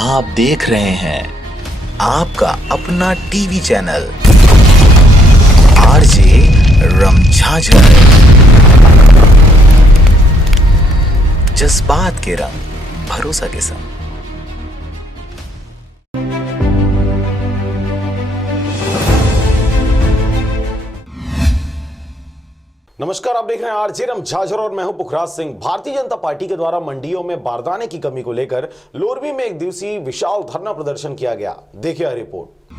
आप देख रहे हैं आपका अपना टीवी चैनल आरजे रमझाझर। जज्बात के रंग, भरोसा के संग। नमस्कार, आप देख रहे हैं आरजे रमझाझर और मैं हूं पुखराज सिंह। भारतीय जनता पार्टी के द्वारा मंडियों में बारदाने की कमी को लेकर लोरमी में एक दिवसीय विशाल धरना प्रदर्शन किया गया। देखिए यह रिपोर्ट।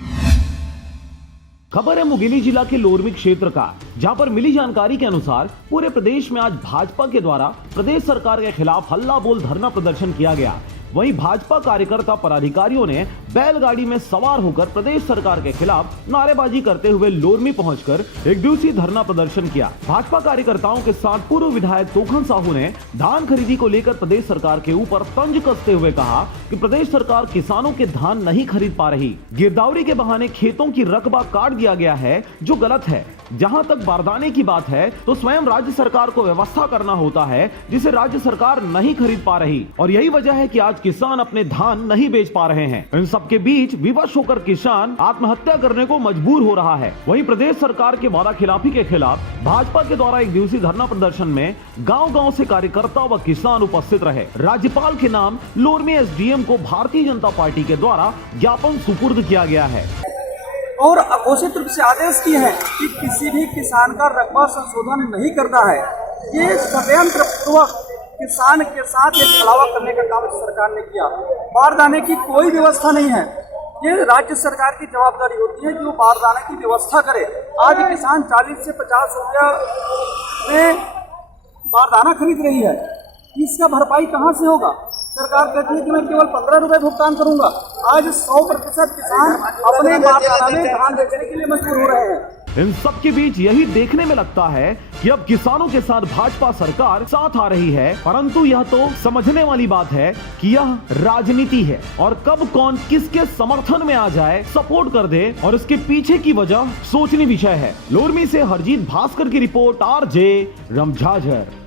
खबर है मुंगेली जिला के लोरमी क्षेत्र का, जहां पर मिली जानकारी के अनुसार पूरे प्रदेश में आज भाजपा के द्वारा प्रदेश सरकार के खिलाफ हल्ला बोल धरना प्रदर्शन किया गया। वहीं भाजपा कार्यकर्ता पदाधिकारियों ने बैलगाड़ी में सवार होकर प्रदेश सरकार के खिलाफ नारेबाजी करते हुए लोरमी पहुंचकर एक दिवसीय धरना प्रदर्शन किया। भाजपा कार्यकर्ताओं के साथ पूर्व विधायक तोखन साहू ने धान खरीदी को लेकर प्रदेश सरकार के ऊपर तंज कसते हुए कहा कि प्रदेश सरकार किसानों के धान नहीं खरीद पा रही। गिरदावरी के बहाने खेतों की रकबा काट दिया गया है, जो गलत है। जहां तक बारदाने की बात है तो स्वयं राज्य सरकार को व्यवस्था करना होता है, जिसे राज्य सरकार नहीं खरीद पा रही, और यही वजह है कि आज किसान अपने धान नहीं बेच पा रहे हैं। इन सबके बीच विवश होकर किसान आत्महत्या करने को मजबूर हो रहा है। वहीं प्रदेश सरकार के वादा खिलाफी के खिलाफ भाजपा के द्वारा एक दिवसीय धरना प्रदर्शन में गांव-गांव से कार्यकर्ता व किसान उपस्थित रहे। राज्यपाल के नाम लोरमी एसडीएम को भारतीय जनता पार्टी के द्वारा ज्ञापन सुपुर्द किया गया है और अघोषित रूप से आदेश किए हैं कि किसी भी किसान का रकबा संशोधन नहीं करना है। ये षड्यंत्र पूर्वक किसान के साथ एक छलावा करने का काम सरकार ने किया। बारदाने की कोई व्यवस्था नहीं है। ये राज्य सरकार की जवाबदारी होती है कि वो बारदाने की व्यवस्था करे। आज किसान 40 से 50 रुपया में बारदाना खरीद रही है, इसका भरपाई कहाँ से होगा? सरकार कहती है कि मैं केवल 15 रुपए भुगतान करूंगा। आज 100% किसान अपने बारदाना में धान बेचने के लिए मजबूर हो रहे हैं। इन सब के बीच यही देखने में लगता है कि अब किसानों के साथ भाजपा सरकार साथ आ रही है, परंतु यह तो समझने वाली बात है कि यह राजनीति है और कब कौन किसके समर्थन में आ जाए, सपोर्ट कर दे, और इसके पीछे की वजह सोचनी विषय है। लोरमी से हरजीत भास्कर की रिपोर्ट, आरजे रमझाझर।